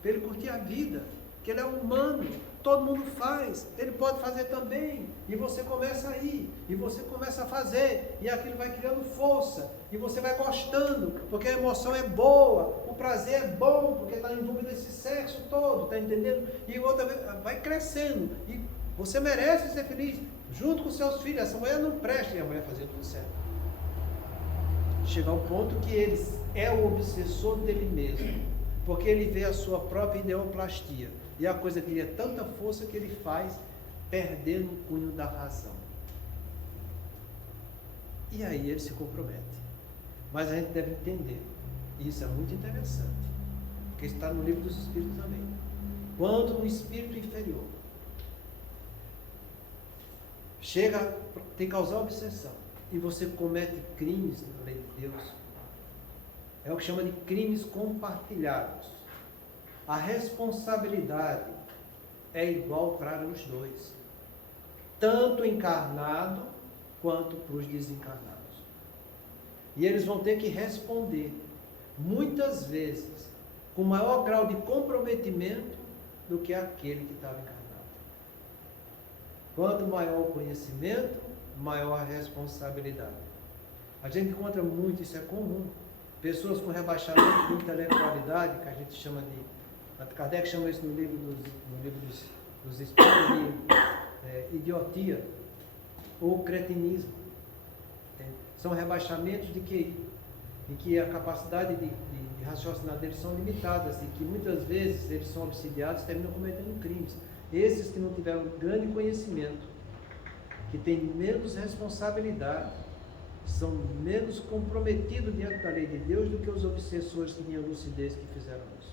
para ele curtir a vida, que ele é humano, todo mundo faz, ele pode fazer também, e você começa a ir, e você começa a fazer, e aquilo vai criando força, e você vai gostando, porque a emoção é boa, o prazer é bom, porque está envolvido esse sexo todo, está entendendo? E outra vez vai crescendo, e você merece ser feliz, junto com seus filhos. Essa mulher não presta, e a mulher fazia tudo certo. Chegar ao ponto que ele é o obsessor dele mesmo, porque ele vê a sua própria ideoplastia, e a coisa cria tanta força que ele faz perdendo o cunho da razão. E aí ele se compromete. Mas a gente deve entender, e isso é muito interessante, porque está no livro dos Espíritos também. Quando um espírito inferior chega, tem que causar obsessão, e você comete crimes na lei de Deus, é o que chama de crimes compartilhados. A responsabilidade é igual para os dois, tanto encarnado quanto para os desencarnados. E eles vão ter que responder, muitas vezes, com maior grau de comprometimento do que aquele que estava encarnado. Quanto maior o conhecimento, maior a responsabilidade. A gente encontra muito, isso é comum, pessoas com rebaixamento de intelectualidade, que a gente chama de, Kardec chama isso no livro dos Espíritos de idiotia ou cretinismo. São rebaixamentos de QI, em que a capacidade de raciocinar deles são limitadas e que muitas vezes eles são obsidiados e terminam cometendo crimes. Esses que não tiveram grande conhecimento, que têm menos responsabilidade, são menos comprometidos diante da lei de Deus do que os obsessores que tinham lucidez que fizeram isso.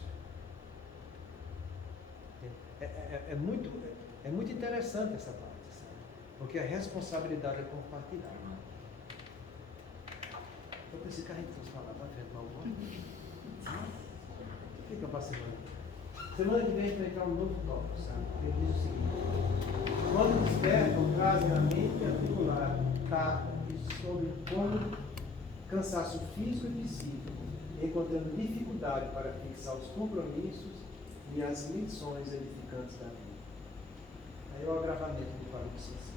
É muito interessante essa parte, sabe? Porque a responsabilidade é compartilhada. Então, com esse carro que vocês falaram, vai frente mal, fica para a semana. Semana que vem a gente vai entrar um novo tópico, sabe? Ele diz o seguinte: quando despertam, trazem a mente atribulada, sobre como cansaço físico e psíquico, encontrando dificuldade para fixar os compromissos e as lições edificantes da vida. Aí é o agravamento que fala com vocês.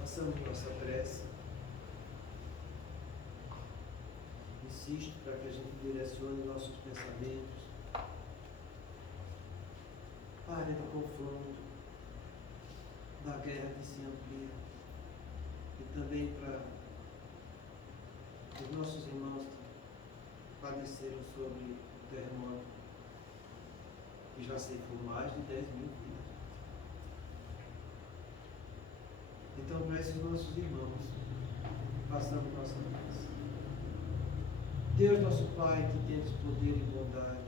Façamos nossa prece. Insisto para que a gente direcione nossos pensamentos. Pare do confronto, da guerra que se amplia. e também para os nossos irmãos que padeceram sobre o terremoto, que já ceifou mais de 10 mil vidas. Então, para esses nossos irmãos, façamos nossa prece. Deus nosso Pai, que tens poder e bondade,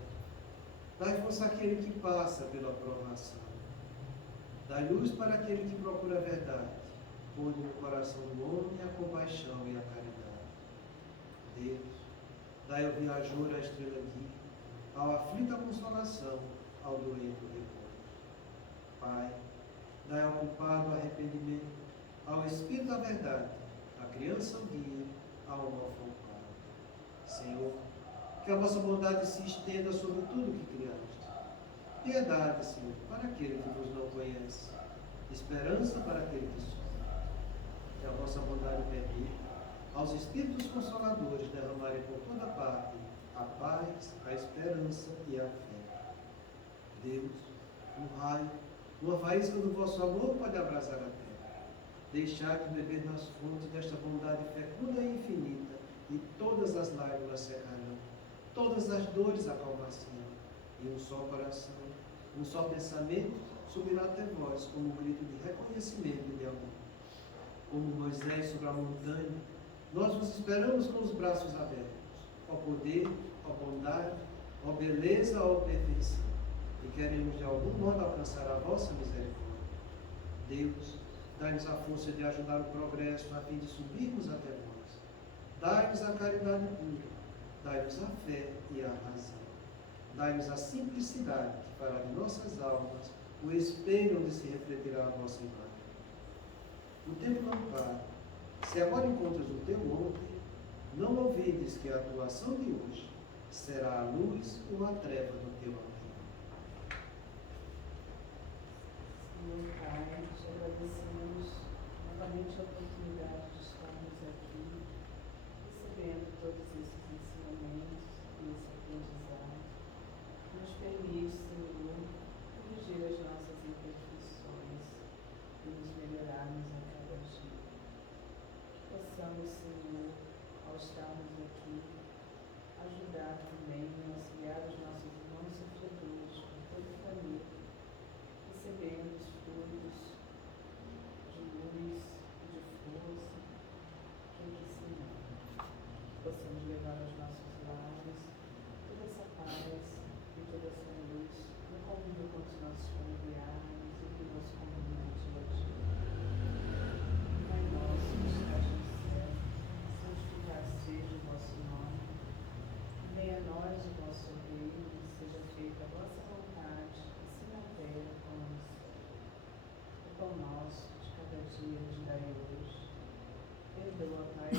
dai força àquele que passa pela provação. Dai luz para aquele que procura a verdade. Põe no coração do homem a compaixão e a caridade. Deus, dai ao viajor a estrela guia, ao aflito a consolação, ao doente o repouso. Pai, dai ao culpado o arrependimento, ao Espírito a verdade, à criança o guia, ao órfão o pai. Senhor, que a vossa bondade se estenda sobre tudo que criaste. Piedade, Senhor, para aquele que vos não conhece. Esperança para aquele que sofre. Que a vossa bondade permita aos Espíritos Consoladores derramarem por toda parte a paz, a esperança e a fé. Deus, um raio, uma faísca do vosso amor pode abrasar a terra. Deixai-nos beber nas fontes desta bondade fecunda e infinita, e todas as lágrimas secarão, todas as dores acalmar-se-ão, e um só coração, um só pensamento subirá até vós como um grito de reconhecimento e de amor. Como Moisés sobre a montanha, nós vos esperamos com os braços abertos, ó poder, ó bondade, ó beleza, ó perfeição, e queremos de algum modo alcançar a vossa misericórdia. Deus, dai-nos a força de ajudar o progresso a fim de subirmos até vós. Dai-nos a caridade pura, dai-nos a fé e a razão. Dai-nos a simplicidade que fará de nossas almas o espelho onde se refletirá a vossa imagem. O tempo não para. Se agora encontras o teu ontem, não ouvides que a tua ação de hoje será a luz ou a treva do teu amanhã. Senhor Pai, te agradecemos novamente a oportunidade de estarmos aqui, recebendo todos esses ensinamentos e esse aprendizado. Nos permite, Senhor, corrigir as nossas imperfeições e nos melhorarmos a cada dia. Que possamos, Senhor, ao estarmos aqui, ajudar também e auxiliar os nossos irmãos sofredores por toda a família, recebendo os frutos de luz e de força que aqui se encontram. Que possamos levar aos nossos lares toda essa paz e toda essa luz no convívio com os nossos familiares e do nosso convívio no dia a dia. Pai nosso, que estás no céu, santificado seja o vosso nome. Venha a nós o vosso reino, seja feita a vossa vontade, assim na terra como no céu. O pão nosso de cada dia nos dai hoje. Perdoa, Pai,